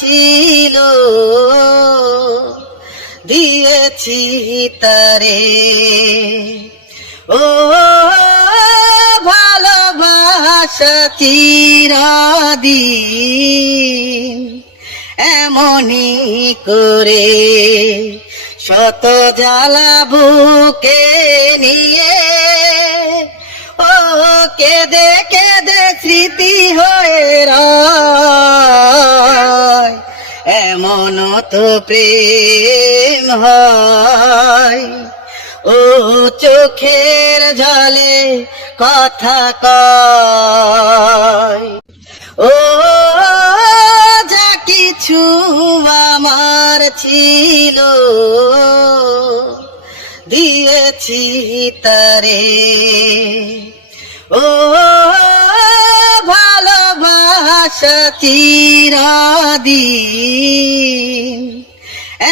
ছিল দিয়েছি তারে। ও ভালোবাসা চিরদিন এমনি করে শত জ্বালা বুকে নিয়ে ও কেঁদে কেঁদে স্মৃতি হয়ে রয়। এমন তো প্রেম হয় ও চোখের জলে কথা কয়। ও যা কিছু আমার ছিল দিয়েছি তারে। ও ভালোবাসা চিরদিন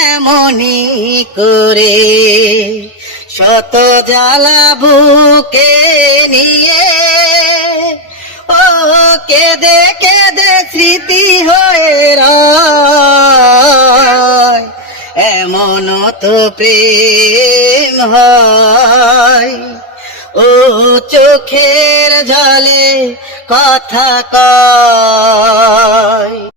এমনি করে শত জ্বালা বুকে নিয়ে ও কেঁদে কেঁদে স্মৃতি হয়ে রয়। এমন তো প্রেম হয় ও চোখের জলে কথা কয়।